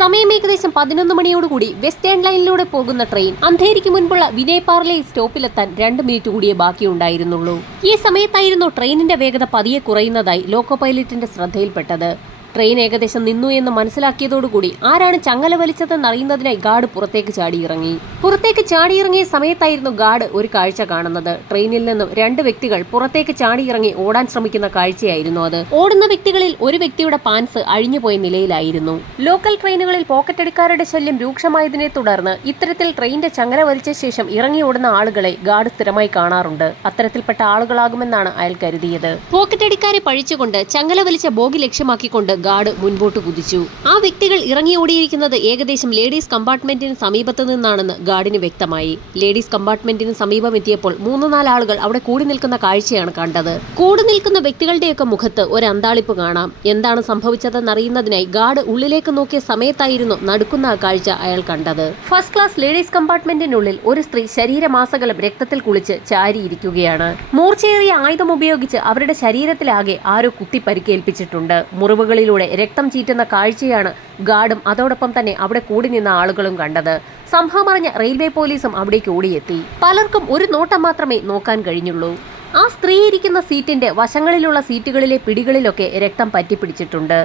സമയം ഏകദേശം 11 മണിയോടുകൂടി വെസ്റ്റേൺ ലൈനിലൂടെ പോകുന്ന ട്രെയിൻ അന്ധേരിക്ക് മുൻപുള്ള വിനയ് പാർലെ സ്റ്റോപ്പിലെത്താൻ 2 മിനിറ്റ് കൂടിയേ ബാക്കിയുണ്ടായിരുന്നുള്ളൂ. ഈ സമയത്തായിരുന്നു ട്രെയിനിന്റെ വേഗത പതിയെ കുറയുന്നതായി ലോക്കോ പൈലറ്റിന്റെ ശ്രദ്ധയിൽപ്പെട്ടത്. ട്രെയിൻ ഏകദേശം നിന്നു എന്ന് മനസ്സിലാക്കിയതോടുകൂടി ആരാണ് ചങ്ങല വലിച്ചതെന്നറിയുന്നതിനായി ഗാർഡ് പുറത്തേക്ക് ചാടിയിറങ്ങിയ സമയത്തായിരുന്നു ഗാർഡ് ഒരു കാഴ്ച കാണുന്നത്. ട്രെയിനിൽ നിന്നും 2 വ്യക്തികൾ പുറത്തേക്ക് ചാടിയിറങ്ങി ഓടാൻ ശ്രമിക്കുന്ന കാഴ്ചയായിരുന്നു അത്. ഓടുന്ന വ്യക്തികളിൽ ഒരു വ്യക്തിയുടെ പാൻസ് അഴിഞ്ഞുപോയ നിലയിലായിരുന്നു. ലോക്കൽ ട്രെയിനുകളിൽ പോക്കറ്റടിക്കാരുടെ ശല്യം രൂക്ഷമായതിനെ തുടർന്ന് ഇത്തരത്തിൽ ട്രെയിനിന്റെ ചങ്ങല വലിച്ച ശേഷം ഇറങ്ങി ഓടുന്ന ആളുകളെ ഗാർഡ് സ്ഥിരമായി കാണാറുണ്ട്. അത്തരത്തിൽപ്പെട്ട ആളുകളാകുമെന്നാണ് അയാൾ കരുതിയത്. പോക്കറ്റടിക്കാരെ പഴിച്ചുകൊണ്ട് ചങ്ങല വലിച്ച ബോഗി ലക്ഷ്യമാക്കിക്കൊണ്ട് ഗാർഡ് മുൻപോട്ട് കുതിച്ചു. ആ വ്യക്തികൾ ഇറങ്ങി ഓടിയിരിക്കുന്നത് ഏകദേശം ലേഡീസ് കമ്പാർട്ട്മെന്റിന് സമീപത്ത് നിന്നാണെന്ന് ഗാർഡിന് വ്യക്തമായി. ലേഡീസ് കമ്പാർട്ട്മെന്റിന് സമീപം എത്തിയപ്പോൾ 3-4 ആളുകൾ അവിടെ കൂടി നിൽക്കുന്ന കാഴ്ചയാണ് കണ്ടത്. കൂടി നിൽക്കുന്ന വ്യക്തികളുടെയൊക്കെ മുഖത്ത് ഒരു അന്താളിപ്പ് കാണാം. എന്താണ് സംഭവിച്ചതെന്നറിയുന്നതിനായി ഗാർഡ് ഉള്ളിലേക്ക് നോക്കിയ സമയത്തായിരുന്നു നടുക്കുന്ന ആ കാഴ്ച അയാൾ കണ്ടത്. ഫസ്റ്റ് ക്ലാസ് ലേഡീസ് കമ്പാർട്ട്മെന്റിനുള്ളിൽ ഒരു സ്ത്രീ ശരീരമാസകലം രക്തത്തിൽ കുളിച്ച് ചാരിയിരിക്കുകയാണ്. മൂർച്ചയേറിയ ആയുധം ഉപയോഗിച്ച് അവരുടെ ശരീരത്തിലാകെ ആരോ കുത്തി പരിക്കേൽപ്പിച്ചിട്ടുണ്ട്. മുറിവുകളിലൂടെ രക്തം ചീറ്റുന്ന കാഴ്ചയാണ് ഗാർഡും അതോടൊപ്പം തന്നെ അവിടെ കൂടി നിന്ന ആളുകളും കണ്ടത്. സംഭവം അറിഞ്ഞ റെയിൽവേ പോലീസും അവിടേക്ക് ഓടിയെത്തി. പലർക്കും ഒരു നോട്ടം മാത്രമേ നോക്കാൻ കഴിഞ്ഞുള്ളൂ. ആ സ്ത്രീ ഇരിക്കുന്ന സീറ്റിന്റെ വശങ്ങളിലുള്ള സീറ്റുകളിലെ പിടികളിലൊക്കെ രക്തം പറ്റിപ്പിടിച്ചിട്ടുണ്ട്.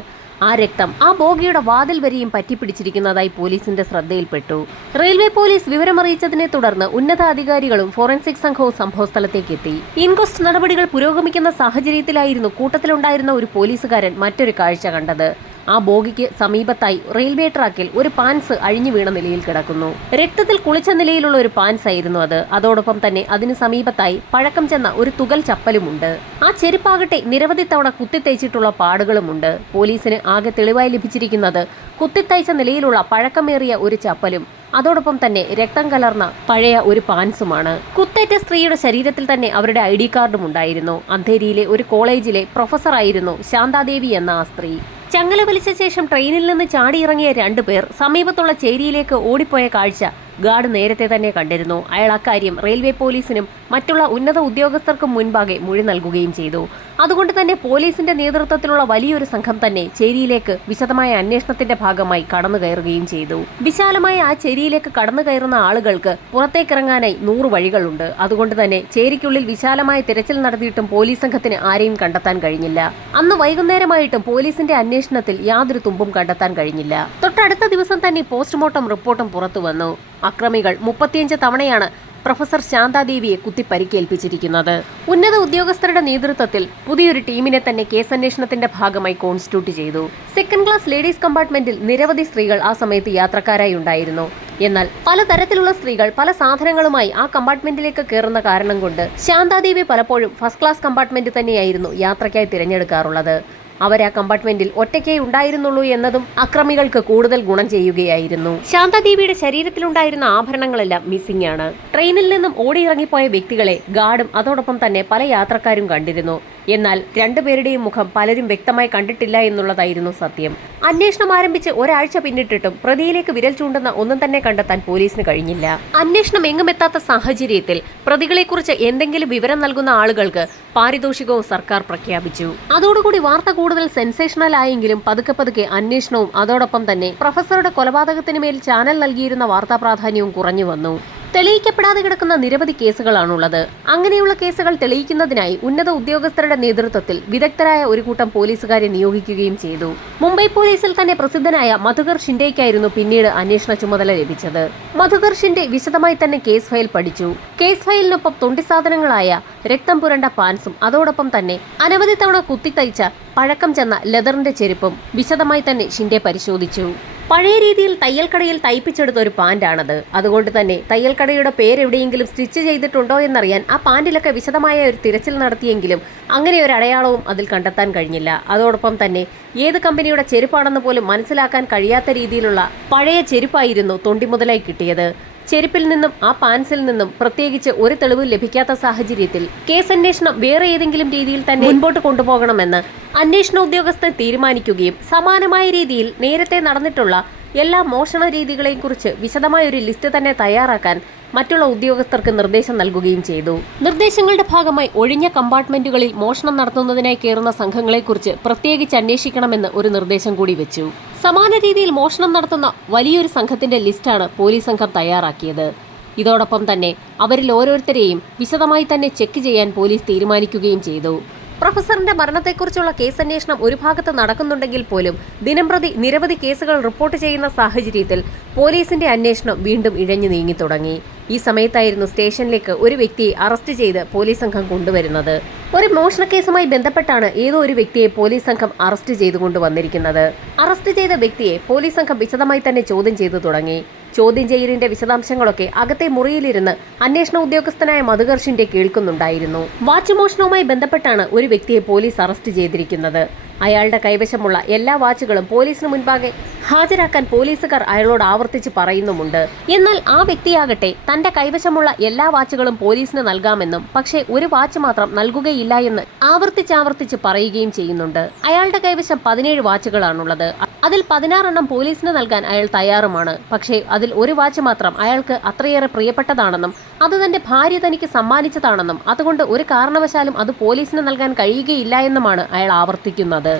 ആ രക്തം ആ ബോഗിയുടെ വാതിൽ വരെയും പറ്റിപ്പിടിച്ചിരിക്കുന്നതായി പോലീസിന്റെ ശ്രദ്ധയിൽപ്പെട്ടു. റെയിൽവേ പോലീസ് വിവരമറിയിച്ചതിനെ തുടർന്ന് ഉന്നതാധികാരികളും ഫോറൻസിക് സംഘവും സംഭവസ്ഥലത്തേക്ക് എത്തി. ഇൻക്വസ്റ്റ് നടപടികൾ പുരോഗമിക്കുന്ന സാഹചര്യത്തിലായിരുന്നു കൂട്ടത്തിലുണ്ടായിരുന്ന ഒരു പോലീസുകാരൻ മറ്റൊരു കാഴ്ച കണ്ടത്. ആ ബോഗിക്ക് സമീപത്തായി റെയിൽവേ ട്രാക്കിൽ ഒരു പാൻസ് അഴിഞ്ഞു വീണ നിലയിൽ കിടക്കുന്നു. രക്തത്തിൽ കുളിച്ച നിലയിലുള്ള ഒരു പാൻസ് ആയിരുന്നു അത്. അതോടൊപ്പം തന്നെ അതിന് സമീപത്തായി പഴക്കം ചെന്ന ഒരു തുകൽ ചപ്പലുമുണ്ട്. ആ ചെരുപ്പാകട്ടെ നിരവധി തവണ കുത്തിത്തയ്ച്ചിട്ടുള്ള പാടുകളുമുണ്ട്. പോലീസിന് ആകെ തെളിവായി ലഭിച്ചിരിക്കുന്നത് കുത്തിത്തയ്ച്ച നിലയിലുള്ള പഴക്കമേറിയ ഒരു ചപ്പലും അതോടൊപ്പം തന്നെ രക്തം കലർന്ന പഴയ ഒരു പാൻസുമാണ്. കുത്തേറ്റ സ്ത്രീയുടെ ശരീരത്തിൽ തന്നെ അവരുടെ ID കാർഡും ഉണ്ടായിരുന്നു. അന്ധേരിയിലെ ഒരു കോളേജിലെ പ്രൊഫസറായിരുന്നു ശാന്താദേവി എന്ന ആ സ്ത്രീ. ചങ്ങല വലിച്ച ശേഷം ട്രെയിനിൽ നിന്ന് ചാടിയിറങ്ങിയ 2 പേർ സമീപത്തുള്ള ചേരിയിലേക്ക് ഓടിപ്പോയ കാഴ്ച ഗാർഡ് നേരത്തെ തന്നെ കണ്ടിരുന്നു. അയാൾ അക്കാര്യം റെയിൽവേ പോലീസിനും മറ്റുള്ള ഉന്നത ഉദ്യോഗസ്ഥർക്കും മുൻപാകെ മൊഴി നൽകുകയും ചെയ്തു. അതുകൊണ്ട് തന്നെ പോലീസിന്റെ നേതൃത്വത്തിലുള്ള വലിയൊരു സംഘം തന്നെ ചേരിയിലേക്ക് വിശദമായ അന്വേഷണത്തിന്റെ ഭാഗമായി കടന്നു കയറുകയും ചെയ്തു. വിശാലമായ ആ ചേരിയിലേക്ക് കടന്നു കയറുന്ന ആളുകൾക്ക് പുറത്തേക്കിറങ്ങാനായി 100 വഴികളുണ്ട്. അതുകൊണ്ട് തന്നെ ചേരിക്കുള്ളിൽ വിശാലമായ തിരച്ചിൽ നടത്തിയിട്ടും പോലീസ് സംഘത്തിന് ആരെയും കണ്ടെത്താൻ കഴിഞ്ഞില്ല. അന്ന് വൈകുന്നേരമായിട്ടും പോലീസിന്റെ അന്വേഷണത്തിൽ യാതൊരു തുമ്പും കണ്ടെത്താൻ കഴിഞ്ഞില്ല. തൊട്ടടുത്ത ദിവസം തന്നെ പോസ്റ്റ്മോർട്ടം റിപ്പോർട്ടും പുറത്തു വന്നു. അക്രമികൾ 35 തവണയാണ് പ്രൊഫസർ ശാന്താദേവിയെ കുത്തി പരിക്കേൽപ്പിച്ചിരിക്കുന്നത്. ഉന്നത ഉദ്യോഗസ്ഥരുടെ നേതൃത്വത്തിൽ പുതിയൊരു ടീമിനെ തന്നെ കേസന്വേഷണത്തിന്റെ ഭാഗമായി കോൺസ്റ്റിറ്റ്യൂട്ട് ചെയ്തു. സെക്കൻഡ് ക്ലാസ് ലേഡീസ് കമ്പാർട്ട്മെന്റിൽ നിരവധി സ്ത്രീകൾ ആ സമയത്ത് യാത്രക്കാരായി ഉണ്ടായിരുന്നു. എന്നാൽ പലതരത്തിലുള്ള സ്ത്രീകൾ പല സാധനങ്ങളുമായി ആ കമ്പാർട്ട്മെന്റിലേക്ക് കയറുന്ന കാരണം കൊണ്ട് ശാന്താദേവി പലപ്പോഴും ഫസ്റ്റ് ക്ലാസ് കമ്പാർട്ട്മെന്റ് തന്നെയായിരുന്നു യാത്രയ്ക്കായി തിരഞ്ഞെടുക്കാറുള്ളത്. അവർ ആ കമ്പാർട്ട്മെന്റിൽ ഒറ്റയ്ക്കേ ഉണ്ടായിരുന്നുള്ളൂ എന്നതും അക്രമികൾക്ക് കൂടുതൽ ഗുണം ചെയ്യുകയായിരുന്നു. ശാന്താദേവിയുടെ ശരീരത്തിലുണ്ടായിരുന്ന ആഭരണങ്ങളെല്ലാം മിസ്സിംഗ് ആണ്. ട്രെയിനിൽ നിന്നും ഓടിയിറങ്ങിപ്പോയ വ്യക്തികളെ ഗാർഡും അതോടൊപ്പം തന്നെ പല യാത്രക്കാരും കണ്ടിരുന്നു. എന്നാൽ 2 പേരുടെയും മുഖം പലരും വ്യക്തമായി കണ്ടിട്ടില്ല എന്നുള്ളതായിരുന്നു സത്യം. അന്വേഷണം ആരംഭിച്ച് ഒരാഴ്ച പിന്നിട്ടിട്ടും പ്രതിയിലേക്ക് വിരൽ ചൂണ്ടുന്ന ഒന്നും തന്നെ കണ്ടെത്താൻ പോലീസിന് കഴിഞ്ഞില്ല. അന്വേഷണം എങ്ങുമെത്താത്ത സാഹചര്യത്തിൽ പ്രതികളെക്കുറിച്ച് എന്തെങ്കിലും വിവരം നൽകുന്ന ആളുകൾക്ക് പാരിതോഷികവും സർക്കാർ പ്രഖ്യാപിച്ചു. അതോടുകൂടി വാർത്ത കൂടുതൽ സെൻസേഷണൽ ആയെങ്കിലും പതുക്കെ അന്വേഷണവും അതോടൊപ്പം തന്നെ പ്രൊഫസറുടെ കൊലപാതകത്തിന് മേൽ ചാനൽ നൽകിയിരുന്ന വാർത്താ പ്രാധാന്യവും കുറഞ്ഞു വന്നു. തെളിയിക്കപ്പെടാതെ കിടക്കുന്ന നിരവധി കേസുകളാണുള്ളത്. അങ്ങനെയുള്ള കേസുകൾ തെളിയിക്കുന്നതിനായി ഉന്നത ഉദ്യോഗസ്ഥരുടെ നേതൃത്വത്തിൽ വിദഗ്ധരായ ഒരു കൂട്ടം പോലീസുകാരെ നിയോഗിക്കുകയും ചെയ്തു. മുംബൈ പോലീസിൽ തന്നെ പ്രസിദ്ധനായ മധുകർ ഷിൻഡെയ്ക്കായിരുന്നു പിന്നീട് അന്വേഷണ ചുമതല ലഭിച്ചത്. മധുകർ ഷിൻഡെ വിശദമായി തന്നെ കേസ് ഫയൽ പഠിച്ചു. കേസ് ഫയലിനൊപ്പം തൊണ്ടിസാധനങ്ങളായ രക്തം പുരണ്ട പാൻസും അതോടൊപ്പം തന്നെ അനവധി തവണ കുത്തിത്തയ്ച്ച പഴക്കം ചെന്ന ലെതറിന്റെ ചെരുപ്പും വിശദമായി തന്നെ ഷിൻഡെ പരിശോധിച്ചു. പഴയ രീതിയിൽ തയ്യൽക്കടയിൽ തയ്പ്പിച്ചെടുത്ത ഒരു പാൻ്റാണത്. അതുകൊണ്ട് തന്നെ തയ്യൽക്കടയുടെ പേരെവിടെയെങ്കിലും സ്റ്റിച്ച് ചെയ്തിട്ടുണ്ടോ എന്നറിയാൻ ആ പാൻറിലൊക്കെ വിശദമായ ഒരു തിരച്ചിൽ നടത്തിയെങ്കിലും അങ്ങനെ ഒരു അടയാളവും അതിൽ കണ്ടെത്താൻ കഴിഞ്ഞില്ല. അതോടൊപ്പം തന്നെ ഏത് കമ്പനിയുടെ ചെരുപ്പാണെന്ന് പോലും മനസ്സിലാക്കാൻ കഴിയാത്ത രീതിയിലുള്ള പഴയ ചെരുപ്പായിരുന്നു തൊണ്ടി മുതലായി കിട്ടിയത്. ചെരുപ്പിൽ നിന്നും ആ പാൻസിൽ നിന്നും പ്രത്യേകിച്ച് ഒരു തെളിവ് ലഭിക്കാത്ത സാഹചര്യത്തിൽ കേസന്വേഷണം വേറെ ഏതെങ്കിലും രീതിയിൽ തന്നെ മുൻപോട്ട് കൊണ്ടുപോകണമെന്ന് അന്വേഷണ ഉദ്യോഗസ്ഥർ തീരുമാനിക്കുകയും സമാനമായ രീതിയിൽ നേരത്തെ നടന്നിട്ടുള്ള എല്ലാ മോഷണ രീതികളെയും കുറിച്ച് വിശദമായ ഒരു ലിസ്റ്റ് തന്നെ തയ്യാറാക്കാൻ മറ്റുള്ള ഉദ്യോഗസ്ഥർക്ക് നിർദ്ദേശം നൽകുകയും ചെയ്തു. നിർദ്ദേശങ്ങളുടെ ഭാഗമായി ഒഴിഞ്ഞ കമ്പാർട്ട്മെന്റുകളിൽ മോഷണം നടത്തുന്നതിനായി കയറുന്ന സംഘങ്ങളെക്കുറിച്ച് പ്രത്യേകിച്ച് അന്വേഷിക്കണമെന്ന് ഒരു നിർദ്ദേശം കൂടി വെച്ചു. സമാന രീതിയിൽ മോഷണം നടത്തുന്ന വലിയൊരു സംഘത്തിന്റെ ലിസ്റ്റാണ് പോലീസ് സംഘം തയ്യാറാക്കിയത്. ഇതോടൊപ്പം തന്നെ അവരിൽ ഓരോരുത്തരെയും വിശദമായി തന്നെ ചെക്ക് ചെയ്യാൻ പോലീസ് തീരുമാനിക്കുകയും ചെയ്തു. പ്രൊഫസറിന്റെ മരണത്തെക്കുറിച്ചുള്ള കേസന്വേഷണം ഒരു ഭാഗത്ത് നടക്കുന്നുണ്ടെങ്കിൽ പോലും ദിനംപ്രതി നിരവധി കേസുകൾ റിപ്പോർട്ട് ചെയ്യുന്ന സാഹചര്യത്തിൽ പോലീസിന്റെ അന്വേഷണം വീണ്ടും ഇഴഞ്ഞു നീങ്ങി തുടങ്ങി. ഈ സമയത്തായിരുന്നു സ്റ്റേഷനിലേക്ക് ഒരു വ്യക്തിയെ അറസ്റ്റ് ചെയ്ത് പോലീസ് സംഘം കൊണ്ടുവരുന്നത്. ഒരു മോഷണക്കേസുമായി ബന്ധപ്പെട്ടാണ് ഏതോ ഒരു വ്യക്തിയെ പോലീസ് സംഘം അറസ്റ്റ് ചെയ്തുകൊണ്ടുവന്നിരിക്കുന്നത്. അറസ്റ്റ് ചെയ്ത വ്യക്തിയെ പോലീസ് സംഘം വിശദമായി തന്നെ ചോദ്യം ചെയ്തു തുടങ്ങി. ചോദ്യം ചെയ്യലിന്റെ വിശദാംശങ്ങളൊക്കെ അകത്തെ മുറിയിലിരുന്ന് അന്വേഷണ ഉദ്യോഗസ്ഥനായ മധുകർഷിന്റെ കേൾക്കുന്നുണ്ടായിരുന്നു. വാച്ച് മോഷണവുമായി ബന്ധപ്പെട്ടാണ് ഒരു വ്യക്തിയെ പോലീസ് അറസ്റ്റ് ചെയ്തിരിക്കുന്നത്. അയാളുടെ കൈവശമുള്ള എല്ലാ വാച്ചുകളും പോലീസിന് മുൻപാകെ ഹാജരാക്കാൻ പോലീസുകാർ അയാളോട് ആവർത്തിച്ച് പറയുന്നുമുണ്ട്. എന്നാൽ ആ വ്യക്തിയാകട്ടെ തന്റെ കൈവശമുള്ള എല്ലാ വാച്ചുകളും പോലീസിന് നൽകാമെന്നും പക്ഷേ ഒരു വാച്ച് മാത്രം നൽകുകയില്ല എന്ന് ആവർത്തിച്ച് പറയുകയും ചെയ്യുന്നുണ്ട്. അയാളുടെ കൈവശം 17 വാച്ചുകളാണുള്ളത്. അതിൽ 16 എണ്ണം പോലീസിന് നൽകാൻ അയാൾ തയ്യാറുമാണ്. പക്ഷേ അതിൽ ഒരു വാച്ച് മാത്രം അയാൾക്ക് അത്രയേറെ പ്രിയപ്പെട്ടതാണെന്നും അത് തന്റെ ഭാര്യ തനിക്ക് സമ്മാനിച്ചതാണെന്നും അതുകൊണ്ട് ഒരു കാരണവശാലും അത് പോലീസിന് നൽകാൻ കഴിയുകയില്ല എന്നുമാണ് അയാൾ ആവർത്തിക്കുന്നത്.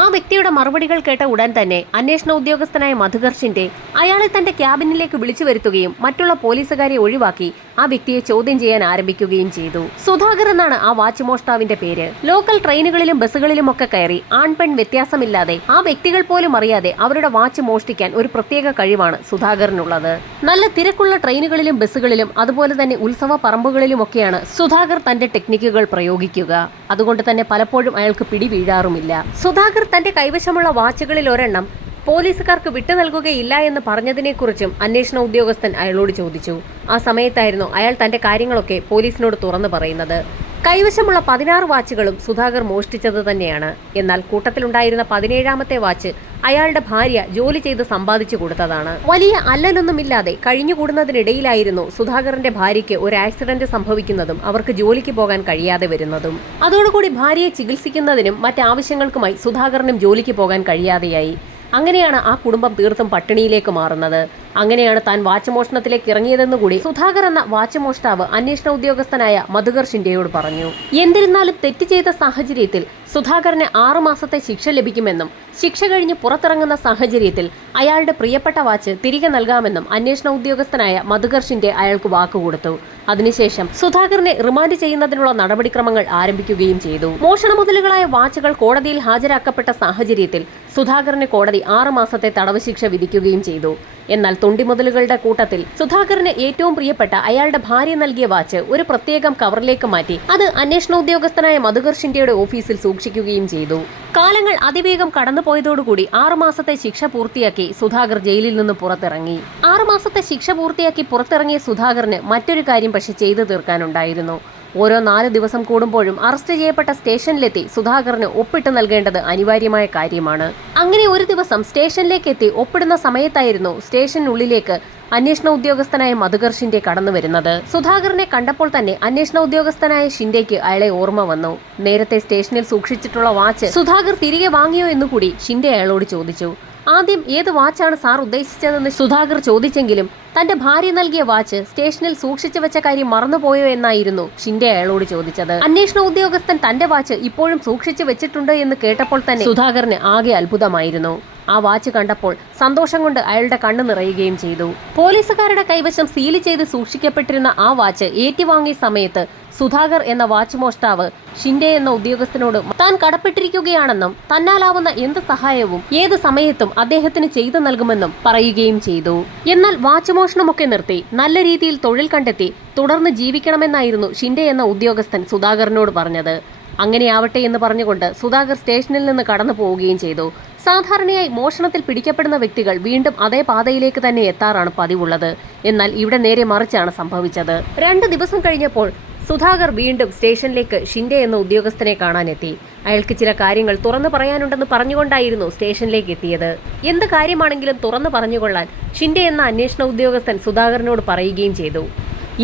ആ വ്യക്തിയുടെ മറുപടികൾ കേട്ട ഉടൻ തന്നെ അന്വേഷണ ഉദ്യോഗസ്ഥനായ മധുകർഷിന്റെ അയാളെ തന്റെ ക്യാബിനിലേക്ക് വിളിച്ചു വരുത്തുകയും മറ്റുള്ള പോലീസുകാരെ ഒഴിവാക്കി ആ വ്യക്തിയെ ചോദ്യം ചെയ്യാൻ ആരംഭിക്കുകയും ചെയ്തു. സുധാകർ എന്നാണ് ആ വാച്ച് മോഷ്ടാവിന്റെ പേര്. ലോക്കൽ ട്രെയിനുകളിലും ബസ്സുകളിലും ഒക്കെ കയറി ആൺപെൺ വ്യത്യാസമില്ലാതെ ആ വ്യക്തികൾ പോലും അറിയാതെ അവരുടെ വാച്ച് മോഷ്ടിക്കാൻ ഒരു പ്രത്യേക കഴിവാണ് സുധാകറിനുള്ളത്. നല്ല തിരക്കുള്ള ട്രെയിനുകളിലും ബസ്സുകളിലും അതുപോലെ തന്നെ ഉത്സവ പറമ്പുകളിലുമൊക്കെയാണ് സുധാകർ തന്റെ ടെക്നിക്കുകൾ പ്രയോഗിക്കുക. അതുകൊണ്ട് തന്നെ പലപ്പോഴും അയാൾക്ക് പിടി വീഴാറുമില്ല. സുധാകർ തന്റെ കൈവശമുള്ള വാച്ചുകളിൽ ഒരെണ്ണം പോലീസുകാർക്ക് വിട്ടു നൽകുകയില്ല എന്ന് പറഞ്ഞതിനെക്കുറിച്ചും അന്വേഷണ ഉദ്യോഗസ്ഥൻ അയാളോട് ചോദിച്ചു. ആ സമയത്തായിരുന്നു അയാൾ തന്റെ കാര്യങ്ങളൊക്കെ പോലീസിനോട് തുറന്നു പറയുന്നത്. കൈവശമുള്ള 16 വാച്ചുകളും സുധാകർ മോഷ്ടിച്ചത് തന്നെയാണ്. എന്നാൽ കൂട്ടത്തിലുണ്ടായിരുന്ന 17ാമത്തെ വാച്ച് അയാളുടെ ഭാര്യ ജോലി ചെയ്ത് സമ്പാദിച്ചു കൊടുത്തതാണ്. വലിയ അല്ലലൊന്നുമില്ലാതെ കഴിഞ്ഞുകൂടുന്നതിനിടയിലായിരുന്നു സുധാകറിന്റെ ഭാര്യയ്ക്ക് ഒരു ആക്സിഡന്റ് സംഭവിക്കുന്നതും അവർക്ക് ജോലിക്ക് പോകാൻ കഴിയാതെ വരുന്നതും. അതോടുകൂടി ഭാര്യയെ ചികിത്സിക്കുന്നതിനും മറ്റാവശ്യങ്ങൾക്കുമായി സുധാകറിനും ജോലിക്ക് പോകാൻ കഴിയാതെയായി. അങ്ങനെയാണ് ആ കുടുംബം തീർത്തും പട്ടിണിയിലേക്ക് മാറുന്നത്. അങ്ങനെയാണ് താൻ വാച്ച് മോഷണത്തിലേക്ക് ഇറങ്ങിയതെന്നുകൂടി സുധാകർ എന്ന വാച്ച് മോഷ്ടാവ് അന്വേഷണ ഉദ്യോഗസ്ഥനായ മധുകർ ഷിൻഡെയോട് പറഞ്ഞു. എന്നിരുന്നാലും തെറ്റ് ചെയ്ത സാഹചര്യത്തിൽ സുധാകറിന് 6 മാസത്തെ ശിക്ഷ ലഭിക്കുമെന്നും ശിക്ഷ കഴിഞ്ഞ് പുറത്തിറങ്ങുന്ന സാഹചര്യത്തിൽ അയാളുടെ പ്രിയപ്പെട്ട വാച്ച് തിരികെ നൽകാമെന്നും അന്വേഷണ ഉദ്യോഗസ്ഥനായ മധുകർ ഷിൻഡെ അയാൾക്ക് വാക്കുകൊടുത്തു. അതിനുശേഷം സുധാകറിനെ റിമാൻഡ് ചെയ്യുന്നതിനുള്ള നടപടിക്രമങ്ങൾ ആരംഭിക്കുകയും ചെയ്തു. മോഷണ മുതലുകളായ വാച്ചുകൾ കോടതിയിൽ ഹാജരാക്കപ്പെട്ട സാഹചര്യത്തിൽ സുധാകറിന് കോടതി 6 മാസത്തെ തടവ് ശിക്ഷ വിധിക്കുകയും ചെയ്തു. എന്നാൽ തൊണ്ടിമുതലുകളുടെ കൂട്ടത്തിൽ സുധാകറിന് ഏറ്റവും പ്രിയപ്പെട്ട അയാളുടെ ഭാര്യ നൽകിയ വാച്ച് ഒരു പ്രത്യേകം കവറിലേക്ക് മാറ്റി അത് അന്വേഷണ ഉദ്യോഗസ്ഥനായ മധുകർ ഷിൻഡെയുടെ ഓഫീസിൽ സൂക്ഷിക്കുകയും ചെയ്തു. കാലങ്ങൾ അതിവേഗം കടന്നുപോയതോടുകൂടി 6 മാസത്തെ ശിക്ഷ പൂർത്തിയാക്കി സുധാകർ ജയിലിൽ നിന്ന് പുറത്തിറങ്ങി. 6 മാസത്തെ ശിക്ഷ പൂർത്തിയാക്കി പുറത്തിറങ്ങിയ സുധാകറിന് മറ്റൊരു കാര്യം പക്ഷെ ചെയ്തു തീർക്കാനുണ്ടായിരുന്നു. ഓരോ 4 ദിവസം കൂടുമ്പോഴും അറസ്റ്റ് ചെയ്യപ്പെട്ട സ്റ്റേഷനിലെത്തി സുധാകറിന് ഒപ്പിട്ട് നൽകേണ്ടത് അനിവാര്യമായ കാര്യമാണ്. അങ്ങനെ ഒരു ദിവസം സ്റ്റേഷനിലേക്ക് എത്തി ഒപ്പിടുന്ന സമയത്തായിരുന്നു സ്റ്റേഷനുള്ളിലേക്ക് അന്വേഷണ ഉദ്യോഗസ്ഥനായ മധുകർ ഷിൻഡെ കടന്നു വരുന്നത്. സുധാകറിനെ കണ്ടപ്പോൾ തന്നെ അന്വേഷണ ഉദ്യോഗസ്ഥനായ ഷിൻഡെയ്ക്ക് അയാളെ ഓർമ്മ വന്നു. നേരത്തെ സ്റ്റേഷനിൽ സൂക്ഷിച്ചിട്ടുള്ള വാച്ച് സുധാകർ തിരികെ വാങ്ങിയോ എന്നുകൂടി ഷിൻഡെ അയാളോട് ചോദിച്ചു. ആദ്യം ഏത് വാച്ചാണ് സാർ ഉദ്ദേശിച്ചതെന്ന് സുധാകർ ചോദിച്ചെങ്കിലും തന്റെ ഭാര്യ നൽകിയ വാച്ച് സ്റ്റേഷനിൽ സൂക്ഷിച്ചു വെച്ച കാര്യം മറന്നുപോയോ എന്നായിരുന്നു ഷിൻഡെ അയാളോട് ചോദിച്ചത്. അന്വേഷണ ഉദ്യോഗസ്ഥൻ തന്റെ വാച്ച് ഇപ്പോഴും സൂക്ഷിച്ചു വെച്ചിട്ടുണ്ട് എന്ന് കേട്ടപ്പോൾ തന്നെ സുധാകറിന് ആകെ അത്ഭുതമായിരുന്നു. ആ വാച്ച് കണ്ടപ്പോൾ സന്തോഷം കൊണ്ട് അയാളുടെ കണ്ണ് നിറയുകയും ചെയ്തു. പോലീസുകാരുടെ കൈവശം സീൽ ചെയ്ത് സൂക്ഷിക്കപ്പെട്ടിരുന്ന ആ വാച്ച് ഏറ്റുവാങ്ങിയ സമയത്ത് സുധാകർ എന്ന വാച്ച് മോഷ്ടാവ് ഷിൻഡെ എന്ന ഉദ്യോഗസ്ഥനോട് താൻ കടപ്പെട്ടിരിക്കുകയാണെന്നും തന്നാലാവുന്ന എന്ത് സഹായവും ഏത് സമയത്തും അദ്ദേഹത്തിന് ചെയ്തു നൽകുമെന്നും പറയുകയും ചെയ്തു. എന്നാൽ വാച്ച് മോഷണമൊക്കെ നിർത്തി നല്ല രീതിയിൽ തൊഴിൽ കണ്ടെത്തി തുടർന്ന് ജീവിക്കണമെന്നായിരുന്നു ഷിൻഡെ എന്ന ഉദ്യോഗസ്ഥൻ സുധാകറിനോട് പറഞ്ഞത്. അങ്ങനെയാവട്ടെ എന്ന് പറഞ്ഞുകൊണ്ട് സുധാകർ സ്റ്റേഷനിൽ നിന്ന് കടന്നു പോവുകയും ചെയ്തു. സാധാരണയായി മോഷണത്തിൽ പിടിക്കപ്പെടുന്ന വ്യക്തികൾ വീണ്ടും അതേ പാതയിലേക്ക് തന്നെ എത്താറാണ് പതിവുള്ളത്. എന്നാൽ ഇവിടെ നേരെ മറിച്ചാണ് സംഭവിച്ചത്. 2 ദിവസം കഴിഞ്ഞപ്പോൾ സുധാകർ വീണ്ടും സ്റ്റേഷനിലേക്ക് ഷിൻഡെ എന്ന ഉദ്യോഗസ്ഥനെ കാണാനെത്തി. അയാൾക്ക് ചില കാര്യങ്ങൾ തുറന്നു പറയാനുണ്ടെന്ന് പറഞ്ഞുകൊണ്ടായിരുന്നു സ്റ്റേഷനിലേക്ക് എത്തിയത്. എന്ത് കാര്യമാണെങ്കിലും തുറന്നു പറഞ്ഞുകൊള്ളാൻ ഷിൻഡെ എന്ന അന്വേഷണ ഉദ്യോഗസ്ഥൻ സുധാകറിനോട് പറയുകയും ചെയ്തു.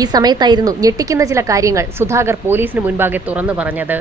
ഈ സമയത്തായിരുന്നു ഞെട്ടിക്കുന്ന ചില കാര്യങ്ങൾ സുധാകർ പോലീസിന് മുൻപാകെ തുറന്നു പറഞ്ഞത്.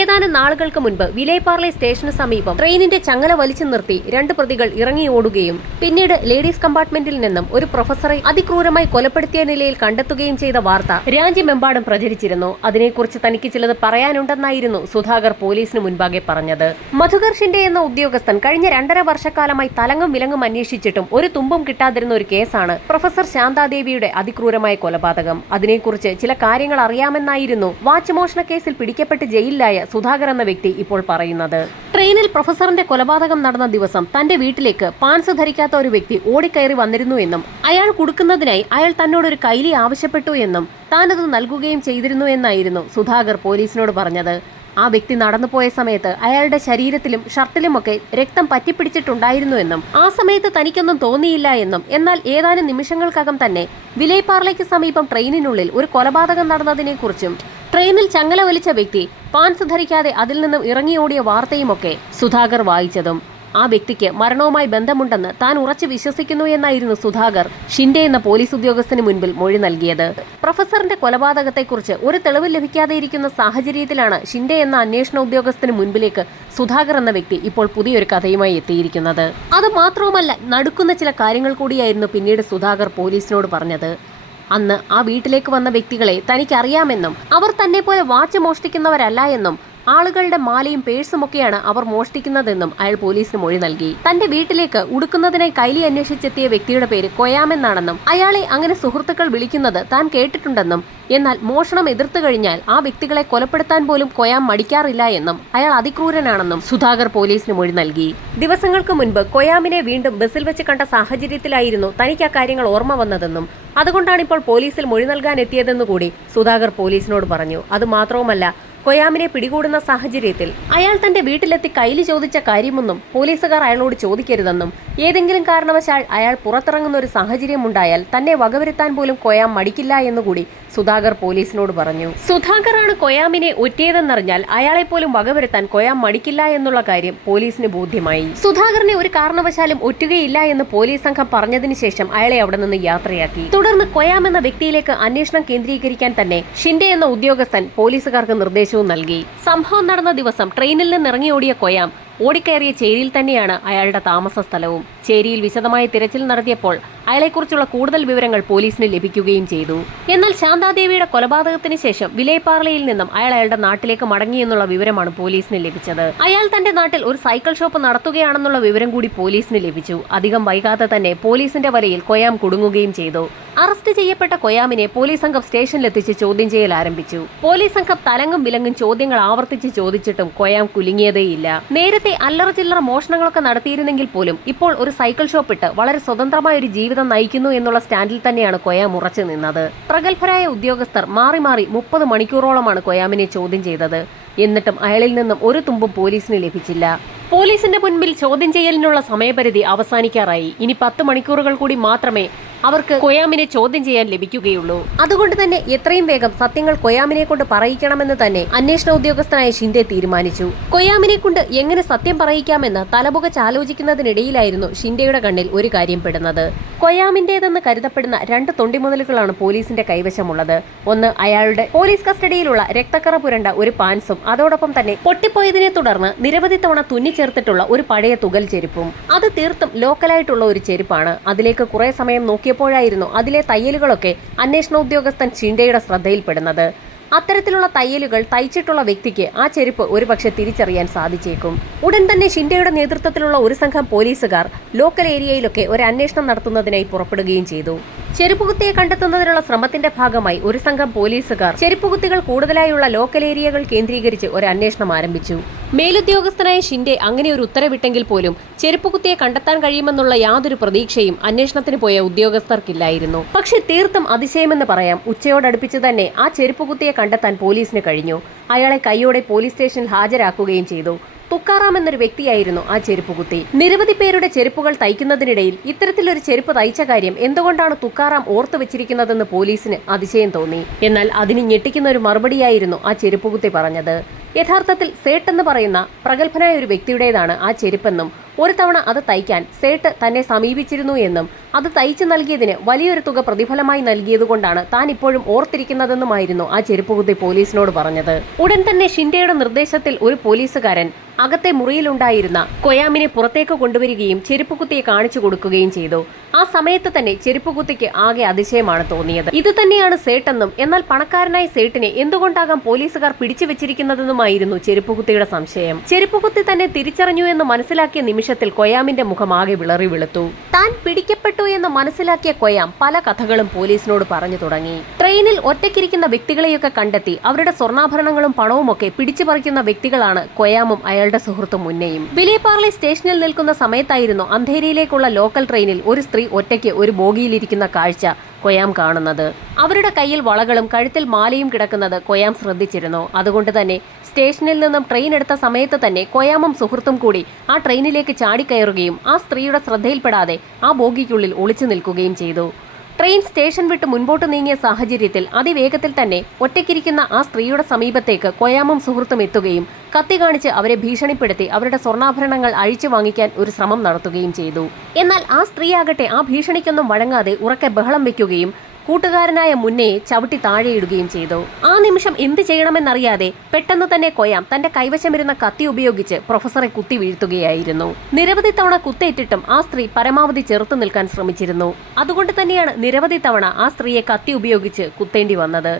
ഏതാനും നാളുകൾക്ക് മുൻപ് വിലേപ്പാർലെ സ്റ്റേഷന് സമീപം ട്രെയിനിന്റെ ചങ്ങല വലിച്ചു നിർത്തി 2 പ്രതികൾ ഇറങ്ങി ഓടുകയും പിന്നീട് ലേഡീസ് കമ്പാർട്ട്മെന്റിൽ നിന്നും ഒരു പ്രൊഫസറെ അതിക്രൂരമായി കൊലപ്പെടുത്തിയ നിലയിൽ കണ്ടെത്തുകയും ചെയ്ത വാർത്ത രാജ്യമെമ്പാടും പ്രചരിച്ചിരുന്നു. അതിനെക്കുറിച്ച് തനിക്ക് ചിലത് പറയാനുണ്ടെന്നായിരുന്നു സുധാകർ പോലീസിന് മുൻപാകെ പറഞ്ഞത്. മധുകർ ഷിൻഡെ എന്ന ഉദ്യോഗസ്ഥൻ കഴിഞ്ഞ 2.5 വർഷക്കാലമായി തലങ്ങും വിലങ്ങും അന്വേഷിച്ചിട്ടും ഒരു തുമ്പും കിട്ടാതിരുന്ന ഒരു കേസാണ് പ്രൊഫസർ ശാന്താദേവിയുടെ അതിക്രൂരമായ കൊലപാതകം. അതിനെക്കുറിച്ച് ചില കാര്യങ്ങൾ അറിയാമെന്നായിരുന്നു വാച്ച് മോഷണ കേസിൽ പിടിക്കപ്പെട്ട് ജയിലിലായ സുധാകർ എന്ന വ്യക്തി ഇപ്പോൾ പറയുന്നത്. ട്രെയിനിൽ പ്രൊഫസറിന്റെ കൊലപാതകം നടന്ന ദിവസം തന്റെ വീട്ടിലേക്ക് പാൻസ് ധരിക്കാത്ത ഒരു വ്യക്തി ഓടിക്കയറി വന്നിരുന്നു എന്നും അയാൾ കൊടുക്കുന്നതിനായി അയാൾ തന്നോട് ഒരു കൈലി ആവശ്യപ്പെട്ടു എന്നും താനത് നൽകുകയും ചെയ്തിരുന്നു എന്നായിരുന്നു സുധാകർ പോലീസിനോട് പറഞ്ഞത്. ആ വ്യക്തി നടന്നുപോയ സമയത്ത് അയാളുടെ ശരീരത്തിലും ഷർട്ടിലുമൊക്കെ രക്തം പറ്റിപ്പിടിച്ചിട്ടുണ്ടായിരുന്നു എന്നും ആ സമയത്ത് തനിക്കൊന്നും തോന്നിയില്ല എന്നും എന്നാൽ ഏതാനും നിമിഷങ്ങൾക്കകം തന്നെ വിലേപ്പാർലേക്ക് സമീപം ട്രെയിനിനുള്ളിൽ ഒരു കൊലപാതകം നടന്നതിനെക്കുറിച്ചും ട്രെയിനിൽ ചങ്ങല വലിച്ച വ്യക്തി പാൻസ് ധരിക്കാതെ അതിൽ നിന്നും ഇറങ്ങിയോടിയ വാർത്തയുമൊക്കെ സുധാകർ വായിച്ചതും ആ വ്യക്തിക്ക് മരണവുമായി ബന്ധമുണ്ടെന്ന് താൻ ഉറച്ചു വിശ്വസിക്കുന്നു എന്നായിരുന്നു സുധാകർ ഷിൻഡെ എന്ന പോലീസ് ഉദ്യോഗസ്ഥന് മുൻപിൽ മൊഴി നൽകിയത്. പ്രൊഫസറിന്റെ കൊലപാതകത്തെക്കുറിച്ച് ഒരു തെളിവ് ലഭിക്കാതെ ഇരിക്കുന്ന സാഹചര്യത്തിലാണ് ഷിൻഡെ എന്ന അന്വേഷണ ഉദ്യോഗസ്ഥന് മുൻപിലേക്ക് സുധാകർ എന്ന വ്യക്തി ഇപ്പോൾ പുതിയൊരു കഥയുമായി എത്തിയിരിക്കുന്നത്. അത് മാത്രവുമല്ല, നടുക്കുന്ന ചില കാര്യങ്ങൾ കൂടിയായിരുന്നു പിന്നീട് സുധാകർ പോലീസിനോട് പറഞ്ഞത്. അന്ന് ആ വീട്ടിലേക്ക് വന്ന വ്യക്തികളെ തനിക്കറിയാമെന്നും അവർ തന്നെ പോലെ വാച്ച് മോഷ്ടിക്കുന്നവരല്ല എന്നും ആളുകളുടെ മാലയും പേഴ്സുമൊക്കെയാണ് അവർ മോഷ്ടിക്കുന്നതെന്നും അയാൾ പോലീസിന് മൊഴി നൽകി. തന്റെ വീട്ടിലേക്ക് ഉടുക്കുന്നതിനായി കൈലി അന്വേഷിച്ചെത്തിയ വ്യക്തിയുടെ പേര് കൊയാമെന്നാണെന്നും അയാളെ അങ്ങനെ സുഹൃത്തുക്കൾ വിളിക്കുന്നത് താൻ കേട്ടിട്ടുണ്ടെന്നും എന്നാൽ മോഷണം എതിർത്തു കഴിഞ്ഞാൽ ആ വ്യക്തികളെ കൊലപ്പെടുത്താൻ പോലും കൊയാം മടിക്കാറില്ല എന്നും അയാൾ അതിക്രൂരനാണെന്നും സുധാകർ പോലീസിന് മൊഴി നൽകി. ദിവസങ്ങൾക്ക് മുൻപ് കൊയാമിനെ വീണ്ടും ബസ്സിൽ വെച്ച് കണ്ട സാഹചര്യത്തിലായിരുന്നു തനിക്ക് ആ കാര്യങ്ങൾ ഓർമ്മ വന്നതെന്നും അതുകൊണ്ടാണ് ഇപ്പോൾ പോലീസിൽ മൊഴി നൽകാൻ എത്തിയതെന്നുകൂടി സുധാകർ പോലീസിനോട് പറഞ്ഞു. അതുമാത്രവുമല്ല, കൊയാമിനെ പിടികൂടുന്ന സാഹചര്യത്തിൽ അയാൾ തന്റെ വീട്ടിലെത്തി കൈലി ചോദിച്ച കാര്യമൊന്നും പോലീസുകാർ അയാളോട് ചോദിക്കരുതെന്നും ഏതെങ്കിലും കാരണവശാൽ അയാൾ പുറത്തിറങ്ങുന്ന ഒരു സാഹചര്യമുണ്ടായാൽ തന്നെ വകവരുത്താൻ പോലും കൊയാം മടിക്കില്ല എന്നുകൂടി സുധാകർ പോലീസിനോട് പറഞ്ഞു. സുധാകറാണ് കൊയാമിനെ ഒറ്റിയതെന്നറിഞ്ഞാൽ അയാളെ പോലും വകവരുത്താൻ കൊയാം മടിക്കില്ല എന്നുള്ള കാര്യം പോലീസിന് ബോധ്യമായി. സുധാകറിനെ ഒരു കാരണവശാലും ഒറ്റുകയില്ല എന്ന് പോലീസ് സംഘം പറഞ്ഞതിന് ശേഷം അയാളെ അവിടെ നിന്ന് യാത്രയാക്കി. തുടർന്ന് കൊയാം എന്ന വ്യക്തിയിലേക്ക് അന്വേഷണം കേന്ദ്രീകരിക്കാൻ തന്നെ ഷിൻഡെ എന്ന ഉദ്യോഗസ്ഥൻ പോലീസുകാർക്ക് നിർദ്ദേശവും നൽകി. സംഭവം നടന്ന ദിവസം ട്രെയിനിൽ നിന്നിറങ്ങിയോടിയ കൊയാം ഓടിക്കയറിയ ചേരിയിൽ തന്നെയാണ് അയാളുടെ താമസ സ്ഥലവും. ചേരിയിൽ വിശദമായ തിരച്ചിൽ നടത്തിയപ്പോൾ അയാളെക്കുറിച്ചുള്ള കൂടുതൽ വിവരങ്ങൾ പോലീസിന് ലഭിക്കുകയും ചെയ്തു. എന്നാൽ ശാന്താദേവിയുടെ കൊലപാതകത്തിന് ശേഷം വിലേപ്പാർലയിൽ നിന്നും അയാളുടെ നാട്ടിലേക്ക് മടങ്ങിയെന്നുള്ള വിവരമാണ് പോലീസിന് ലഭിച്ചത്. അയാൾ തന്റെ നാട്ടിൽ ഒരു സൈക്കിൾ ഷോപ്പ് നടത്തുകയാണെന്നുള്ള വിവരം കൂടി പോലീസിന് ലഭിച്ചു. അധികം വൈകാതെ തന്നെ പോലീസിന്റെ വലയിൽ കൊയാം കുടുങ്ങുകയും ചെയ്തു. അറസ്റ്റ് ചെയ്യപ്പെട്ട കൊയാമിനെ പോലീസ് സംഘം സ്റ്റേഷനിലെത്തിച്ച് ചോദ്യം ചെയ്യൽ ആരംഭിച്ചു. പോലീസ് സംഘം തലങ്ങും വിലങ്ങും ചോദ്യങ്ങൾ ആവർത്തിച്ച് ചോദിച്ചിട്ടും കൊയാം കുലുങ്ങിയതേയില്ല. നേരത്തെ അല്ലറ ചില്ലറ മോഷണങ്ങളൊക്കെ നടത്തിയിരുന്നെങ്കിൽ പോലും ഇപ്പോൾ ഒരു സൈക്കിൾ ഷോപ്പിട്ട് വളരെ സ്വതന്ത്രമായ ഒരു ജീവിതം നയിക്കുന്നു എന്നുള്ള സ്റ്റാൻഡിൽ തന്നെയാണ് കൊയാം ഉറച്ചു നിന്നത്. പ്രഗത്ഭരായ ഉദ്യോഗസ്ഥർ മാറി മാറി 30 മണിക്കൂറോളമാണ് കൊയാമിനെ ചോദ്യം ചെയ്തത്. എന്നിട്ടും അയാളിൽ നിന്നും ഒരു തുമ്പും പോലീസിന് ലഭിച്ചില്ല. പോലീസിന്റെ മുൻപിൽ ചോദ്യം ചെയ്യലിനുള്ള സമയപരിധി അവസാനിക്കാറായി. ഇനി 10 മണിക്കൂറുകൾ കൂടി മാത്രമേ അവർക്ക് കൊയാമിനെ ചോദ്യം ചെയ്യാൻ ലഭിക്കുകയുള്ളൂ. അതുകൊണ്ട് തന്നെ എത്രയും വേഗം സത്യങ്ങൾ കൊയാമിനെ കൊണ്ട് പറയിക്കണമെന്ന് തന്നെ അന്വേഷണ ഉദ്യോഗസ്ഥനായ ഷിൻഡെ തീരുമാനിച്ചു. കൊയാമിനെ കൊണ്ട് എങ്ങനെ സത്യം പറയിക്കാമെന്ന് തലപുകച്ച് ആലോചിക്കുന്നതിനിടയിലായിരുന്നു ഷിൻഡെയുടെ കണ്ണിൽ ഒരു കാര്യം പെടുന്നത്. കൊയാമിന്റേതെന്ന് കരുതപ്പെടുന്ന 2 തൊണ്ടിമുതലുകളാണ് പോലീസിന്റെ കൈവശമുള്ളത്. ഒന്ന് അയാളുടെ പോലീസ് കസ്റ്റഡിയിലുള്ള രക്തക്കറ പുരണ്ട ഒരു പാൻസും അതോടൊപ്പം തന്നെ പൊട്ടിപ്പോയതിനെ തുടർന്ന് നിരവധി തവണ തുന്നിച്ചേർത്തിട്ടുള്ള ഒരു പഴയ തുകൽ ചെരുപ്പും. അത് തീർത്തും ലോക്കലായിട്ടുള്ള ഒരു ചെരുപ്പാണ്. അതിലേക്ക് കുറെ സമയം നോക്കിയപ്പോഴായിരുന്നു അതിലെ തയ്യലുകളൊക്കെ അന്വേഷണ ഉദ്യോഗസ്ഥൻ ഷിൻഡെയുടെ ശ്രദ്ധയിൽപ്പെടുന്നത്. അത്തരത്തിലുള്ള തയ്യലുകൾ തയ്ച്ചിട്ടുള്ള വ്യക്തിക്ക് ആ ചെരുപ്പ് ഒരുപക്ഷെ തിരിച്ചറിയാൻ സാധിച്ചേക്കും. ഉടൻ തന്നെ ഷിൻഡെയുടെ നേതൃത്വത്തിലുള്ള ഒരു സംഘം പോലീസുകാർ ലോക്കൽ ഏരിയയിലൊക്കെ ഒരു അന്വേഷണം നടത്തുന്നതിനായി പുറപ്പെടുകയും ചെയ്തു. ചെരുപ്പുകുത്തിയെ കണ്ടെത്തുന്നതിനുള്ള ശ്രമത്തിന്റെ ഭാഗമായി ഒരു സംഘം പോലീസുകാർ ചെരുപ്പുകുത്തികൾ കൂടുതലായുള്ള ലോക്കൽ ഏരിയകൾ കേന്ദ്രീകരിച്ച് ഒരു അന്വേഷണം ആരംഭിച്ചു. മേലുദ്യോഗസ്ഥനായ ഷിൻഡെ അങ്ങനെ ഒരു ഉത്തരവിട്ടെങ്കിൽ പോലും ചെരുപ്പുകുത്തിയെ കണ്ടെത്താൻ കഴിയുമെന്നുള്ള യാതൊരു പ്രതീക്ഷയും അന്വേഷണത്തിന് പോയ ഉദ്യോഗസ്ഥർക്കില്ലായിരുന്നു. പക്ഷെ തീർത്തും അതിശയമെന്ന് പറയാം, ഉച്ചയോടടുപ്പിച്ച് തന്നെ ആ ചെരുപ്പുകുത്തിയെ കണ്ടെത്താൻ പോലീസിന് കഴിഞ്ഞു. അയാളെ കൈയോടെ പോലീസ് സ്റ്റേഷനിൽ ഹാജരാക്കുകയും ചെയ്തു. തുക്കാറാം എന്നൊരു വ്യക്തിയായിരുന്നു ആ ചെരുപ്പുകുത്തി. നിരവധി പേരുടെ ചെരുപ്പുകൾ തയ്ക്കുന്നതിനിടയിൽ ഇത്തരത്തിലൊരു ചെരുപ്പ് തയ്ച്ച കാര്യം എന്തുകൊണ്ടാണ് തുക്കാറാം ഓർത്തു വെച്ചിരിക്കുന്നതെന്ന് പോലീസിന് അതിശയം തോന്നി. എന്നാൽ അതിന് ഞെട്ടിക്കുന്ന ഒരു മറുപടിയായിരുന്നു ആ ചെരുപ്പുകുത്തി പറഞ്ഞത്. യഥാർത്ഥത്തിൽ സേട്ട് എന്ന് പറയുന്ന പ്രഗത്ഭനായ ഒരു വ്യക്തിയുടേതാണ് ആ ചെരുപ്പെന്നും ഒരു തവണ അത് തയ്ക്കാൻ സേട്ട് തന്നെ സമീപിച്ചിരുന്നു എന്നും അത് തയ്ച്ചു നൽകിയതിന് വലിയൊരു തുക പ്രതിഫലമായി നൽകിയതുകൊണ്ടാണ് താൻ ഇപ്പോഴും ഓർത്തിരിക്കുന്നതെന്നുമായിരുന്നു ആ ചെരുപ്പുകുത്തി പോലീസിനോട് പറഞ്ഞത്. ഉടൻ തന്നെ ഷിൻഡെയുടെ നിർദ്ദേശത്തിൽ ഒരു പോലീസുകാരൻ അകത്തെ മുറിയിലുണ്ടായിരുന്ന കൊയാമിനെ പുറത്തേക്ക് കൊണ്ടുവരികയും ചെരുപ്പുകുത്തിയെ കാണിച്ചു കൊടുക്കുകയും ചെയ്തു. ആ സമയത്ത് തന്നെ ചെരുപ്പുകുത്തിക്ക് ആകെ അതിശയമാണ് തോന്നിയത്. ഇത് തന്നെയാണ് സേട്ടെന്നും എന്നാൽ പണക്കാരനായ സേട്ടിനെ എന്തുകൊണ്ടാകാം പോലീസുകാർ പിടിച്ചു വെച്ചിരിക്കുന്നതെന്നുമായിരുന്നു ചെരുപ്പുകുത്തിയുടെ സംശയം. ചെരുപ്പുകുത്തി തന്നെ തിരിച്ചറിഞ്ഞു എന്ന് മനസ്സിലാക്കിയ നിമിഷത്തിൽ കൊയാമിന്റെ മുഖം ആകെ വിളറി വെളുത്തു. താൻ പിടിക്കപ്പെട്ടു എന്ന് മനസ്സിലാക്കിയ കൊയാം പല കഥകളും പോലീസിനോട് പറഞ്ഞു തുടങ്ങി. ട്രെയിനിൽ ഒറ്റയ്ക്കിരിക്കുന്ന വ്യക്തികളെയൊക്കെ കണ്ടെത്തി അവരുടെ സ്വർണ്ണാഭരണങ്ങളും പണവുമൊക്കെ പിടിച്ചു പറിക്കുന്ന വ്യക്തികളാണ് കൊയാമും അയാളുടെ സുഹൃത്തും മുന്നേയും. വിലേപാർലെ സ്റ്റേഷനിൽ നിൽക്കുന്ന സമയത്തായിരുന്നു അന്ധേരിയിലേക്കുള്ള ലോക്കൽ ട്രെയിനിൽ ഒരു സ്ത്രീ ഒറ്റയ്ക്ക് ഒരു ബോഗിയിലിരിക്കുന്ന കാഴ്ച കൊയാം കാണുന്നത്. അവരുടെ കയ്യിൽ വളകളും കഴുത്തിൽ മാലയും കിടക്കുന്നത് കൊയാം ശ്രദ്ധിച്ചിരുന്നു. അതുകൊണ്ട് തന്നെ സ്റ്റേഷനിൽ നിന്നും ട്രെയിൻ എടുത്ത സമയത്ത് തന്നെ കൊയാമും സുഹൃത്തും കൂടി ആ ട്രെയിനിലേക്ക് ചാടിക്കയറുകയും ആ സ്ത്രീയുടെ ശ്രദ്ധയിൽപ്പെടാതെ ആ ബോഗിക്കുള്ളിൽ ഒളിച്ചു നിൽക്കുകയും ചെയ്തു. ട്രെയിൻ സ്റ്റേഷൻ വിട്ട് മുൻപോട്ട് നീങ്ങിയ സാഹചര്യത്തിൽ അതിവേഗത്തിൽ തന്നെ ഒറ്റയ്ക്കിരിക്കുന്ന ആ സ്ത്രീയുടെ സമീപത്തേക്ക് കൊയാമും സുഹൃത്തും എത്തുകയും കത്തി കാണിച്ച് അവരെ ഭീഷണിപ്പെടുത്തി അവരുടെ സ്വർണ്ണാഭരണങ്ങൾ അഴിച്ചു വാങ്ങിക്കാൻ ഒരു ശ്രമം നടത്തുകയും ചെയ്തു. എന്നാൽ ആ സ്ത്രീയാകട്ടെ ആ ഭീഷണിക്കൊന്നും വഴങ്ങാതെ ഉറക്കെ ബഹളം വെക്കുകയും കൂട്ടുകാരനായ മുന്നയെ ചവിട്ടി താഴെയിടുകയും ചെയ്തു. ആ നിമിഷം എന്ത് ചെയ്യണമെന്നറിയാതെ പെട്ടെന്ന് തന്നെ കൊയാം തന്റെ കൈവശമിരുന്ന കത്തി ഉപയോഗിച്ച് പ്രൊഫസറെ കുത്തി വീഴ്ത്തുകയായിരുന്നു. നിരവധി തവണ കുത്തേറ്റിട്ടും ആ സ്ത്രീ പരമാവധി ചെറുത്തു നിൽക്കാൻ ശ്രമിച്ചിരുന്നു. അതുകൊണ്ട് തന്നെയാണ് നിരവധി തവണ ആ സ്ത്രീയെ കത്തി ഉപയോഗിച്ച് കുത്തേണ്ടി വന്നത്.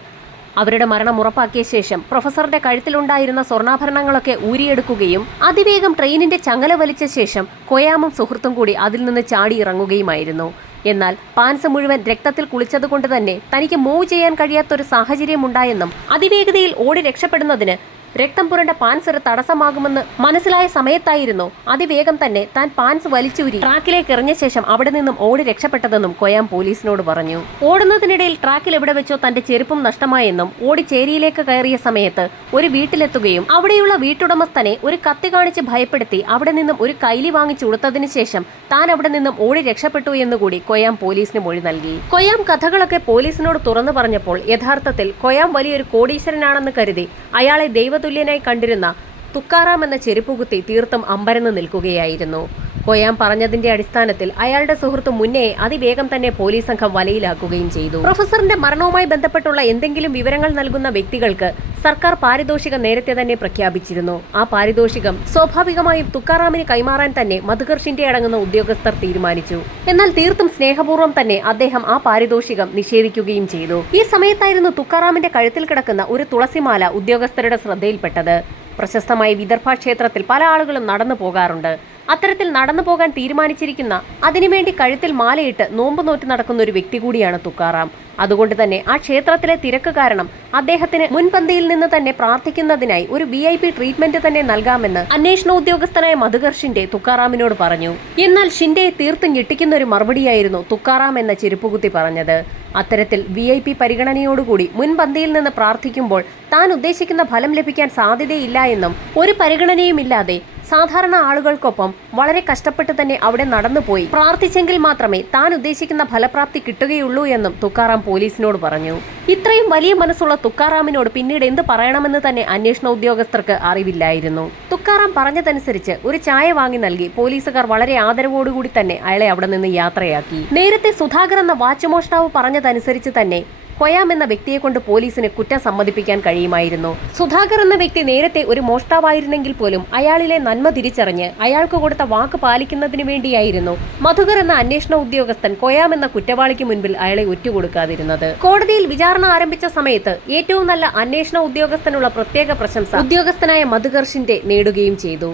അവരുടെ മരണം ഉറപ്പാക്കിയ ശേഷം പ്രൊഫസറുടെ കഴുത്തിലുണ്ടായിരുന്ന സ്വർണ്ണാഭരണങ്ങളൊക്കെ ഊരിയെടുക്കുകയും അതിവേഗം ട്രെയിനിന്റെ ചങ്ങല വലിച്ച ശേഷം കൊയാമും സുഹൃത്തും കൂടി അതിൽ നിന്ന് ചാടി ഇറങ്ങുകയുമായിരുന്നു. എന്നാൽ പാൻസ് മുഴുവൻ രക്തത്തിൽ കുളിച്ചതുകൊണ്ട് തന്നെ തനിക്ക് മൂവ് ചെയ്യാൻ കഴിയാത്തൊരു സാഹചര്യം ഉണ്ടായെന്നും അതിവേഗതയിൽ ഓടി രക്ഷപ്പെടുന്നതിന് രക്തം പുരണ്ട പാൻസ് ഒരു തടസ്സമാകുമെന്ന് മനസ്സിലായ സമയത്തായിരുന്നു അതിവേഗം തന്നെ താൻ പാൻസ് വലിച്ചൂരി ട്രാക്കിലേക്ക് എറിഞ്ഞ ശേഷം അവിടെ നിന്നും ഓടി രക്ഷപ്പെട്ടതെന്നും കൊയാം പോലീസിനോട് പറഞ്ഞു. ഓടുന്നതിനിടയിൽ ട്രാക്കിൽ എവിടെ വെച്ചോ തന്റെ ചെരുപ്പും നഷ്ടമായെന്നും ഓടി ചേരിയിലേക്ക് കയറിയ സമയത്ത് ഒരു വീട്ടിലെത്തുകയും അവിടെയുള്ള വീട്ടുടമസ്ഥനെ ഒരു കത്തി കാണിച്ച് ഭയപ്പെടുത്തി അവിടെ നിന്നും ഒരു കൈലി വാങ്ങിച്ചു കൊടുത്തതിന് ശേഷം താൻ അവിടെ നിന്നും ഓടി രക്ഷപ്പെട്ടു എന്നുകൂടി കൊയാം പോലീസിന് മൊഴി നൽകി. കൊയാം കഥകളൊക്കെ പോലീസിനോട് തുറന്നു പറഞ്ഞപ്പോൾ യഥാർത്ഥത്തിൽ കൊയാം വലിയൊരു കോടീശ്വരനാണെന്ന് കരുതി അയാളെ ദൈവതുല്യനായി കണ്ടിരുന്ന തുക്കാറാം എന്ന ചെരുപ്പുകുത്തി തീർത്തും അമ്പരന്ന് നിൽക്കുകയായിരുന്നു. കൊയാം പറഞ്ഞതിന്റെ അടിസ്ഥാനത്തിൽ അയാളുടെ സുഹൃത്ത് മുന്നേ അതിവേഗം തന്നെ പോലീസ് സംഘം വലയിലാക്കുകയും ചെയ്തു. പ്രൊഫസറിന്റെ മരണവുമായി ബന്ധപ്പെട്ടുള്ള എന്തെങ്കിലും വിവരങ്ങൾ നൽകുന്ന വ്യക്തികൾക്ക് സർക്കാർ പാരിതോഷികം നേരത്തെ തന്നെ പ്രഖ്യാപിച്ചിരുന്നു. ആ പാരിതോഷികം സ്വാഭാവികമായും തുക്കാറാമിന് കൈമാറാൻ തന്നെ മധുകർ ഷിൻഡെ അടങ്ങുന്ന ഉദ്യോഗസ്ഥർ തീരുമാനിച്ചു. എന്നാൽ തീർത്തും സ്നേഹപൂർവ്വം തന്നെ അദ്ദേഹം ആ പാരിതോഷികം നിഷേധിക്കുകയും ചെയ്തു. ഈ സമയത്തായിരുന്നു തുക്കാറാമിന്റെ കഴുത്തിൽ കിടക്കുന്ന ഒരു തുളസിമാല ഉദ്യോഗസ്ഥരുടെ ശ്രദ്ധയിൽപ്പെട്ടത്. പ്രശസ്തമായ വിദർഭ ക്ഷേത്രത്തിൽ പല ആളുകളും നടന്നു പോകാറുണ്ട്. അത്തരത്തിൽ നടന്നു പോകാൻ തീരുമാനിച്ചിരിക്കുന്ന അതിനുവേണ്ടി കഴുത്തിൽ മാലയിട്ട് നോമ്പ് നോറ്റ് നടക്കുന്ന ഒരു വ്യക്തി കൂടിയാണ് തുക്കാറാം. അതുകൊണ്ട് തന്നെ ആ ക്ഷേത്രത്തിലെ തിരക്ക് കാരണം അദ്ദേഹത്തിന് മുൻപന്തിയിൽ നിന്ന് തന്നെ പ്രാർത്ഥിക്കുന്നതിനായി ഒരു VIP ട്രീറ്റ്മെന്റ് തന്നെ നൽകാമെന്ന് അന്വേഷണ ഉദ്യോഗസ്ഥനായ മധുകർ ഷിൻഡെ തുക്കാറാമിനോട് പറഞ്ഞു. എന്നാൽ ഷിൻഡെയെ തീർത്തും ഞെട്ടിക്കുന്ന ഒരു മറുപടിയായിരുന്നു തുക്കാറാം എന്ന ചെരുപ്പുകുത്തി പറഞ്ഞത്. അത്തരത്തിൽ VIP പരിഗണനയോടുകൂടി മുൻപന്തിയിൽ നിന്ന് പ്രാർത്ഥിക്കുമ്പോൾ താൻ ഉദ്ദേശിക്കുന്ന ഫലം ലഭിക്കാൻ സാധ്യതയില്ല എന്നും ഒരു പരിഗണനയുമില്ലാതെ സാധാരണ ആളുകൾക്കൊപ്പം വളരെ കഷ്ടപ്പെട്ട് തന്നെ അവിടെ നടന്നുപോയി പ്രാർത്ഥിച്ചെങ്കിൽ മാത്രമേ താൻ ഉദ്ദേശിക്കുന്ന ഫലപ്രാപ്തി കിട്ടുകയുള്ളൂ എന്നും തുക്കാറാം പോലീസിനോട് പറഞ്ഞു. ഇത്രയും വലിയ മനസ്സുള്ള തുക്കാറാമിനോട് പിന്നീട് എന്ത് പറയണമെന്ന് തന്നെ അന്വേഷണ ഉദ്യോഗസ്ഥർക്ക് അറിവില്ലായിരുന്നു. തുക്കാറാം പറഞ്ഞതനുസരിച്ച് ഒരു ചായ വാങ്ങി നൽകി പോലീസുകാർ വളരെ ആദരവോടുകൂടി തന്നെ അയാളെ അവിടെ നിന്ന് യാത്രയാക്കി. നേരത്തെ സുധാകർ എന്ന വാച്ച് മോഷ്ടാവ് പറഞ്ഞതനുസരിച്ച് തന്നെ കൊയാം എന്ന വ്യക്തിയെ കൊണ്ട് പോലീസിന് കുറ്റം സമ്മതിപ്പിക്കാൻ കഴിയുമായിരുന്നു. സുധാകർ എന്ന വ്യക്തി നേരത്തെ ഒരു മോഷ്ടാവായിരുന്നെങ്കിൽ പോലും അയാളിലെ നന്മ തിരിച്ചറിഞ്ഞ് അയാൾക്ക് കൊടുത്ത വാക്ക് പാലിക്കുന്നതിന് വേണ്ടിയായിരുന്നു മധുകർ എന്ന അന്വേഷണ ഉദ്യോഗസ്ഥൻ കൊയാം എന്ന കുറ്റവാളിക്ക് മുൻപിൽ അയാളെ ഒറ്റുകൊടുക്കാതിരുന്നത്. കോടതിയിൽ വിചാരണ ആരംഭിച്ച സമയത്ത് ഏറ്റവും നല്ല അന്വേഷണ ഉദ്യോഗസ്ഥനുള്ള പ്രത്യേക പ്രശംസ ഉദ്യോഗസ്ഥനായ മധുകർ ഷിൻഡെ നേടുകയും ചെയ്തു.